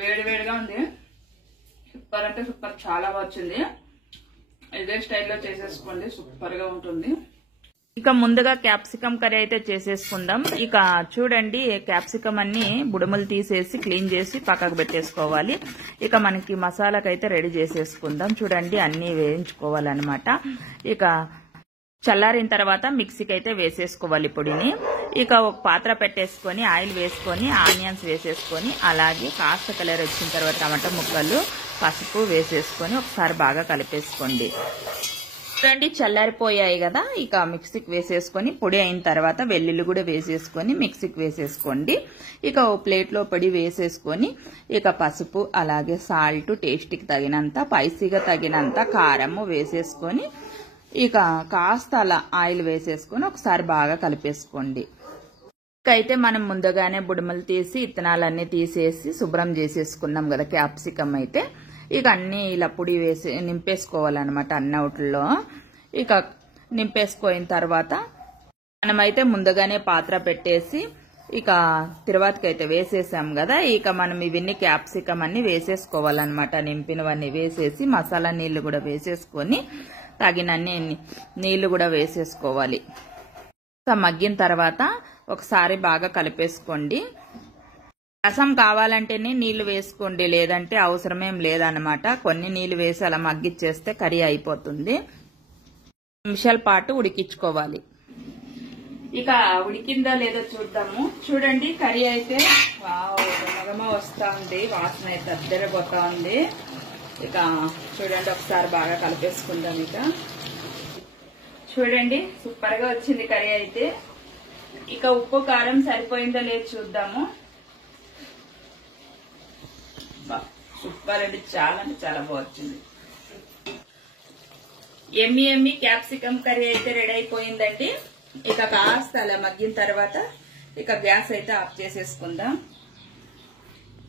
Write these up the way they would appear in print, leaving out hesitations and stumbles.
వేడి వేడిగా ఉంది. సూపర్ అంటే సూపర్, చాలా బాగా వచ్చింది. ఇదే స్టైల్లో చేసేసుకోండి, సూపర్ గా ఉంటుంది. ఇక ముందుగా క్యాప్సికం కర్రీ అయితే చేసేసుకుందాం. ఇక చూడండి, క్యాప్సికం అన్ని బుడములు తీసేసి క్లీన్ చేసి పక్కకు పెట్టేసుకోవాలి. ఇక మనకి మసాలాకైతే రెడీ చేసేసుకుందాం. చూడండి, అన్ని వేయించుకోవాలన్నమాట. ఇక చల్లారిన తర్వాత మిక్సీకి అయితే వేసేసుకోవాలి పొడిని. ఇక ఒక పాత్ర పెట్టేసుకొని ఆయిల్ వేసుకొని ఆనియన్స్ వేసేసుకొని అలాగే కాస్త కలర్ వచ్చిన తర్వాత టమాటా ముక్కలు, పసుపు వేసేసుకొని ఒకసారి బాగా కలిపేసుకోండి. చూడండి, చల్లారిపోయాయి కదా. ఇక మిక్సీకి వేసేసుకొని పొడి అయిన తర్వాత వెల్లుల్లి కూడా వేసేసుకొని మిక్సీకి వేసేసుకోండి. ఇక ఓ ప్లేట్లో పొడి వేసేసుకొని ఇక పసుపు అలాగే సాల్ట్, టేస్ట్కి తగినంత, స్పైసీగా తగినంత కారము వేసేసుకొని ఇక కాస్త అలా ఆయిల్ వేసేసుకొని ఒకసారి బాగా కలిపేసుకోండి. అయితే మనం ముందుగానే బుడమలు తీసి ఇత్తనాలన్నీ తీసేసి శుభ్రం చేసేసుకున్నాం కదా క్యాప్సికం అయితే. ఇక అన్ని ఇలా పొడి వేసి నింపేసుకోవాలన్నమాట అన్నౌట్లో. ఇక నింపేసుకున్న తర్వాత మనమైతే ముందుగానే పాత్ర పెట్టేసి ఇక తిరువాతకైతే వేసేసాం కదా. ఇక మనం ఇవన్నీ క్యాప్సికం అన్ని వేసేసుకోవాలన్నమాట. నింపినవన్నీ వేసేసి మసాలా నీళ్లు కూడా వేసేసుకొని తగినన్ని నీళ్లు కూడా వేసేసుకోవాలి. మగ్గిన తర్వాత ఒకసారి బాగా కలిపేసుకోండి. రసం కావాలంటేనే నీళ్లు వేసుకోండి, లేదంటే అవసరమేం లేదన్నమాట. కొన్ని నీళ్లు వేసి అలా మగ్గిచ్చేస్తే కర్రీ అయిపోతుంది. నిమిషాల పాటు ఉడికించుకోవాలి. ఇక ఉడికిందో లేదో చూద్దాము. చూడండి, కర్రీ అయితే గమగమ వస్తా ఉంది, వాసన అయితే అద్దరిపోతా ఉంది. ఇక చూడండి, ఒకసారి బాగా కలిపేసుకుందాం. ఇక చూడండి, సూపర్ గా వచ్చింది కర్రీ అయితే. ఇక ఉప్పు కారం సరిపోయిందో లేదో చూద్దాము. సూపర్ అండి, చాలా అంటే చాలా బాగా వచ్చింది. ఎమ్మి క్యాప్సికం కర్రీ అయితే రెడీ అయిపోయిందండి. ఇక కాస్త అలా మగ్గిన తర్వాత ఇక గ్యాస్ అయితే ఆఫ్ చేసేసుకుందాం.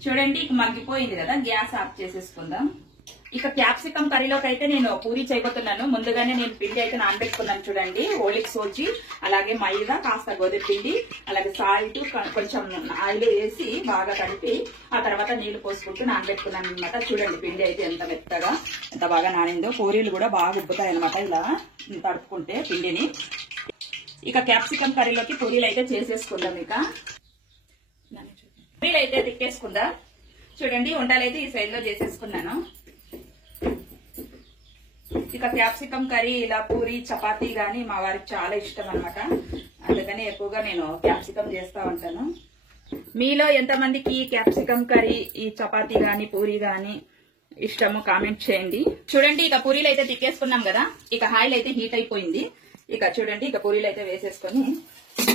చూడండి, ఇక మగ్గిపోయింది కదా, గ్యాస్ ఆఫ్ చేసేసుకుందాం. ఇక క్యాప్సికం కర్రీలోకి అయితే నేను పూరీ చేయబోతున్నాను. ముందుగానే నేను పిండి అయితే నానబెట్టుకున్నాను. చూడండి, ఓలిక్ సోజీ అలాగే మైదా, కాస్త గోధుమ పిండి అలాగే సాల్ట్, కొంచెం ఆయిల్ వేసి బాగా కలిపి ఆ తర్వాత నీళ్లు పోసుకుంటూ నానబెట్టుకున్నాను అనమాట. చూడండి, పిండి అయితే ఎంత మెత్తగా ఎంత బాగా నానిందో. పూరీలు కూడా బాగా ఉబ్బుతాయి అనమాట ఇలా తడుపుకుంటే పిండిని. ఇక క్యాప్సికం కర్రీలోకి పూరీలు అయితే చేసేసుకుందాం. ఇక పూరీలు అయితే తిక్కేసుకుందాం. చూడండి, వంటలు అయితే ఈ సైడ్ లో చేసేసుకున్నాను. ఇక క్యాప్సికం కర్రీ ఇలా పూరి చపాతీ గాని మా వారికి చాలా ఇష్టం అనమాట. అందుకని ఎక్కువగా నేను క్యాప్సికం చేస్తా ఉంటాను. మీలో ఎంతమందికి క్యాప్సికం కర్రీ ఈ చపాతీ గాని పూరి గాని ఇష్టమో కామెంట్ చేయండి. చూడండి, ఇక పూరీలు అయితే తిక్కేసుకున్నాం కదా. ఇక ఆయిల్ అయితే హీట్ అయిపోయింది. ఇక చూడండి, ఇక పూరీలు అయితే వేసేసుకొని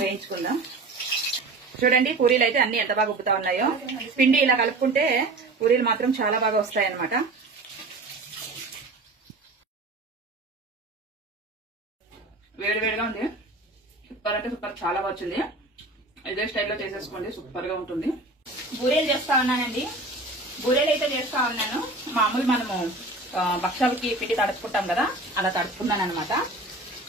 వేయించుకుందాం. చూడండి, పూరీలు అయితే అన్ని ఎంత బాగా ఉబ్బుతా ఉన్నాయో. పిండి ఇలా కలుపుకుంటే పూరీలు మాత్రం చాలా బాగా వస్తాయి అనమాట. వేడి వేడిగా ఉంది, సూపర్ అంటే సూపర్, చాలా బాగా వచ్చింది. ఇదే స్టైల్లో చేసేసుకోండి, సూపర్ గా ఉంటుంది. బూరెలు చేస్తా ఉన్నానండి. బూరెలు అయితే చేస్తా ఉన్నాను. మామూలు మనము భక్షాలకి పిండి తడుపుకుంటాం కదా, అలా తడుపుకున్నాను అనమాట.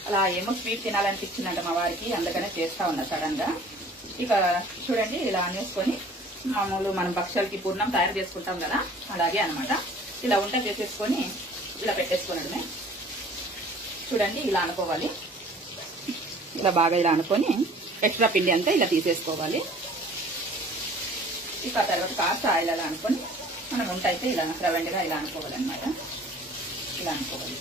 అలా ఏమో స్వీట్ తినాలనిపించిందంట మా వారికి, అందుకనే చేస్తా ఉన్నా సడన్ గా. ఇక చూడండి, ఇలా అనేసుకొని మామూలు మనం భక్షాలకి పూర్ణం తయారు చేసుకుంటాం కదా, అలాగే అనమాట. ఇలా వంట చేసేసుకొని ఇలా పెట్టేసుకోవడమే. చూడండి, ఇలా అనుకోవాలి. ఇలా బాగా ఇలా అనుకొని ఎక్స్ట్రా పిండి అంతా ఇలా తీసేసుకోవాలి. ఇక తర్వాత కాస్త ఆయిల్ అలా అనుకొని మనం వంట అయితే ఇలా రౌండ్గా ఇలా అనుకోవాలన్నమాట. ఇలా అనుకోవాలి.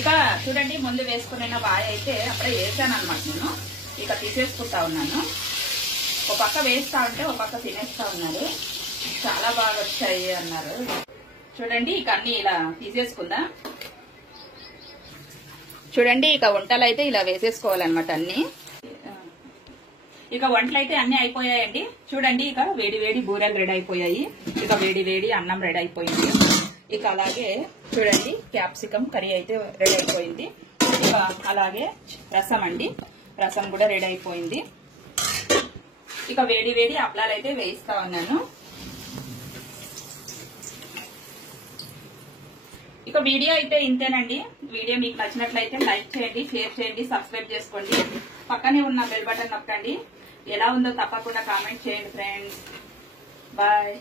ఇక చూడండి, ముందు వేసుకున్న బాయ్ అయితే అప్పుడే వేసాను అనమాట నేను. ఇక తీసేసుకుంటా ఉన్నాను. ఒక పక్క వేస్తా ఉంటే ఒక పక్క తినేస్తా ఉన్నారు. చాలా బాగా వచ్చాయి అన్నారు. చూడండి, ఇక అన్ని ఇలా తీసేసుకుందా. చూడండి, ఇక వంటలు అయితే ఇలా వేసేసుకోవాలన్నమాట అన్ని. ఇక వంటలు అయితే అన్ని అయిపోయాయండి. చూడండి, ఇక వేడి వేడి బూరెలు రెడీ అయిపోయాయి. ఇక వేడి వేడి అన్నం రెడీ అయిపోయింది. ఇక అలాగే చూడండి, క్యాప్సికం కర్రీ అయితే రెడీ అయిపోయింది. ఇక అలాగే రసం అండి, రసం కూడా రెడీ అయిపోయింది. ఇక వేడి వేడి అప్పలాలు అయితే వేయిస్తా ఉన్నాను. ఇక సో వీడియో అయితే ఇంతేనండి. వీడియో మీకు నచ్చినట్లయితే లైక్ చేయండి, షేర్ చేయండి, సబ్స్క్రైబ్ చేసుకోండి. పక్కనే ఉన్న బెల్ బటన్ నొక్కండి. ఎలా ఉందో తప్పకుండా కామెంట్ చేయండి ఫ్రెండ్స్. బాయ్.